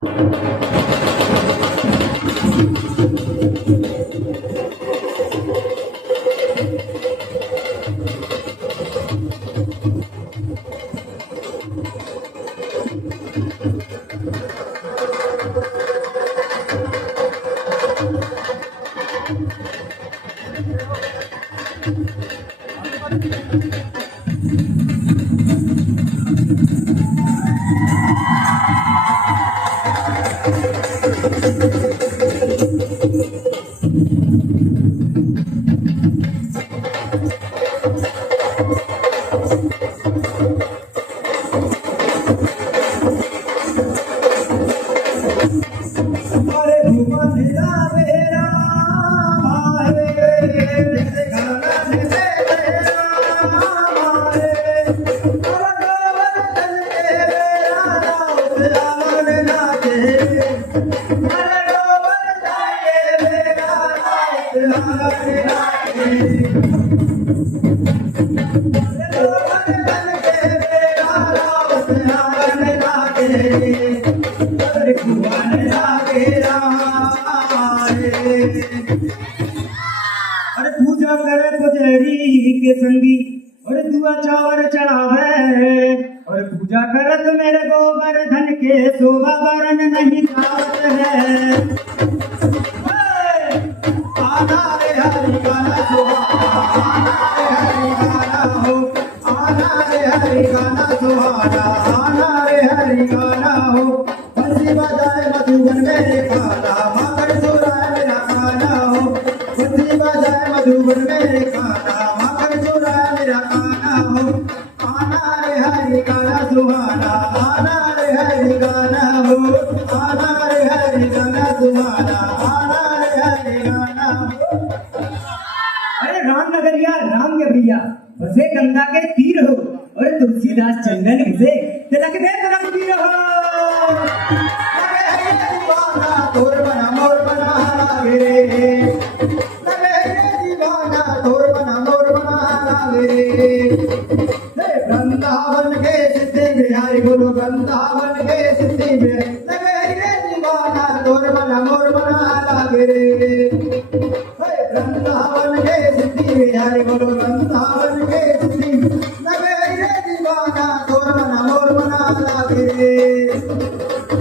अरे पूजा करे पुजारी के संगी और दुआ चावर चढ़ावे और पूजा करत मेरे गोवर्धन के शोभा बरन नहीं जात है। आना रे हरि गाना सुहाना, आना रे हरि गाना सुहाना, आना रे हरि गाना हो। बंसी बजाए मधुबन मेरे काला, मकर चुराए मेरा काला हो। बंसी बजाए मधुबन मेरे काला, मकर चुराए मेरा काला हो। आना रे हरि गाना सुहाना, आना रे हरि गाना हो। आना रे हरि गाना सुहाना, आना रे हरि गाना हो। अरे राम नगरिया राम के भैया बसे गंगा के तीर हो और तुलसीदास चंदन घिसे तिलक दे तिलक तीर हो। लगे दीवाना तोर बना मोर बना लागे रे, लगे दीवाना तोर बना मोर बना लागे रे। वृंदावन के सिद्धि बिहारी बोलो वृंदावन के सिद्धि बिहारी, लगे दीवाना तोर बना मोर बना लागे रे। वृंदावन के सिद्धि बिहारी बोलो वृंदावन के सिद्धि, लगे रे दीवाना तोर बना मोर बना लागे रे।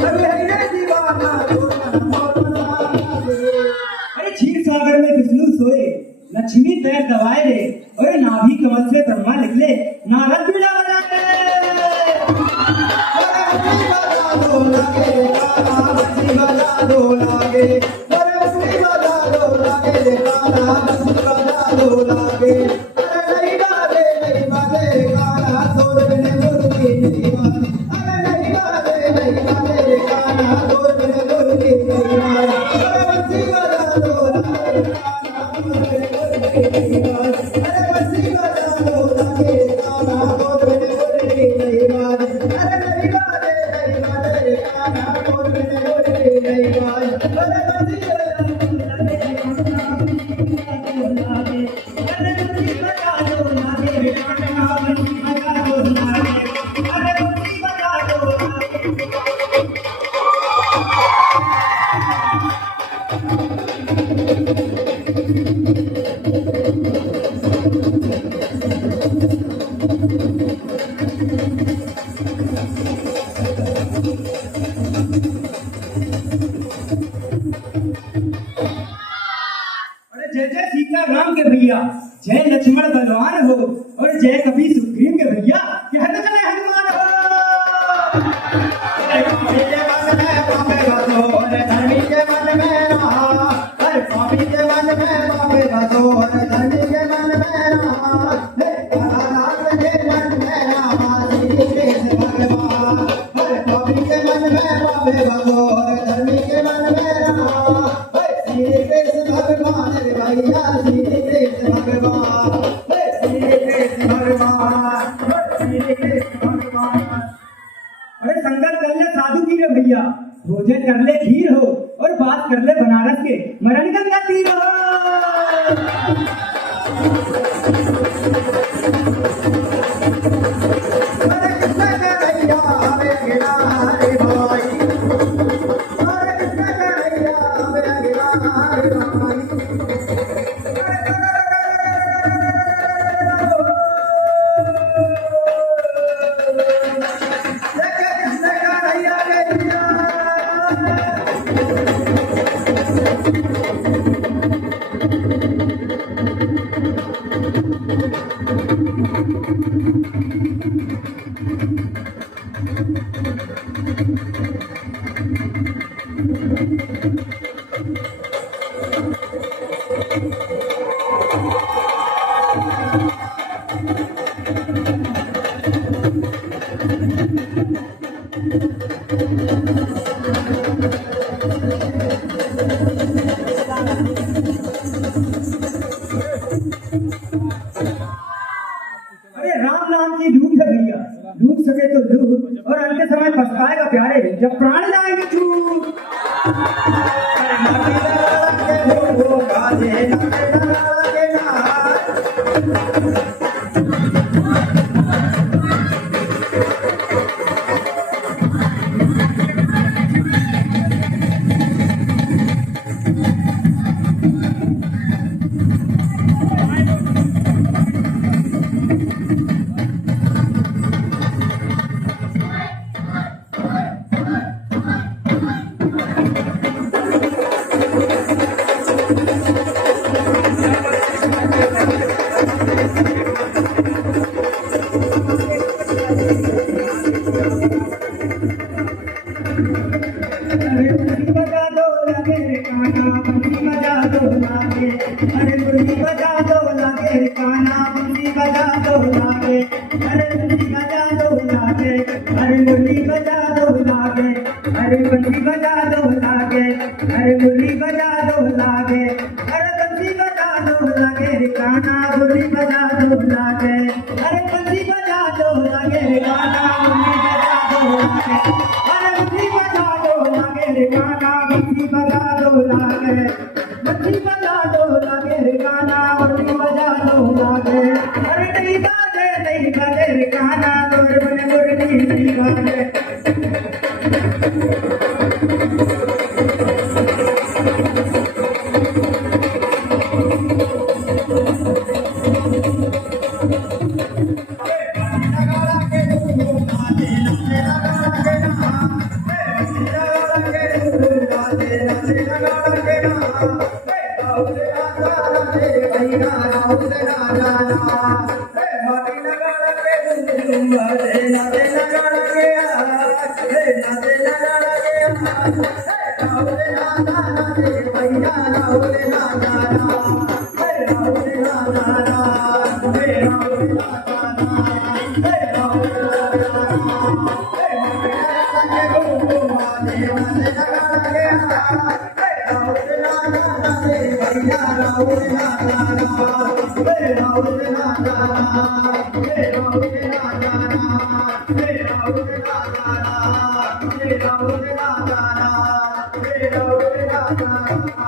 लगे रे दीवाना तोर बना मोर बना लागे रे। अरे क्षीर सागर में विष्णु सोए, लक्ष्मी पैर दबाए रे, और नाभि कमल से ब्रह्मा निकले, नारद बीड़ा बजाते। बंसी बजा दो लागे रे काला, बंसी बजा दो लागे, बंसी बजा दो लागे रे काला, बंसी बजा दो लागे। अरे नहीं बाजे नहीं बाजे काला, तोर बिन मुर्गी नहीं बाजे। अरे नहीं बाजे रे काला, तोर बिन मुर्गी नहीं बाजे। अरे बंसी बजा दो लागे रे काला, तोर बिन मुर्गी नहीं बाजे। अरे बंसी बजा दो लागे रे काला, तोर बिन मुर्गी नहीं बाजे। अरे नहीं बाजे रे काला, तोर बिन मुर्गी नहीं बाजे। अरे बंसी बजा दो लागे रे काला, अरे बंसी बजा दो लागे रे काला, बंसी बजा दो लागे, अरे बंसी बजा दो लागे। अरे जय जय सीता राम के भैया, जय लक्ष्मण बलवान हो, और जय कपी सुग्रीव के भैया, कहते चले हनुमान हो। अरे पापी के मन में पापे बसो, अरे धर्मी के मन में रहा। अरे पापी के मन में पापे बसो, अरे धर्मी के मन में रहा। कालानाथ के मन में रहा श्री कृष्ण भगवान। अरे पापी के मन में पापे बसो, अरे धर्मी के मन में रहा। श्री कृष्ण भगवान रे भैया, श्री कृष्ण भगवान, श्री कृष्ण भगवान, श्री कृष्ण भगवान। अरे संगत कर ले साधु की रे भैया, भोजन कर ले खीर हो, और बात कर ले बनारस के मरण गंगा तीर हो। अरे कृष्ण का भैया हमें गिरा रे भाई, जब प्राण जाएंगे छूट अरे मुरली बजा दो लगे रे काना बंसी बजा दो लागे अरे मुरली बजा दो लगे रे काना बंसी बजा दो लागे अरे मुरली बजा दो लागे अरे मुरली बजा दो लागे अरे बंसी बजा दो लागे अरे मुरली बजा दो लागे अरे बंसी बजा दो लागे रे काना मुरली बजा दो लागे अरे बंसी बजा दो लागे रे काना मुरली बजा दो लागे अरे बंसी बजा दो लागे रे काना बंसी बजा दो लागे बंसी बजा दो लागे रे काना बंसी बजा दो लागे अरे नहीं बाजे रे काना तोड़ बने मुरली नहीं बाजे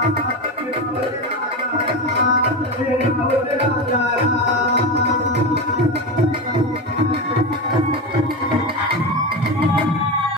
Hey,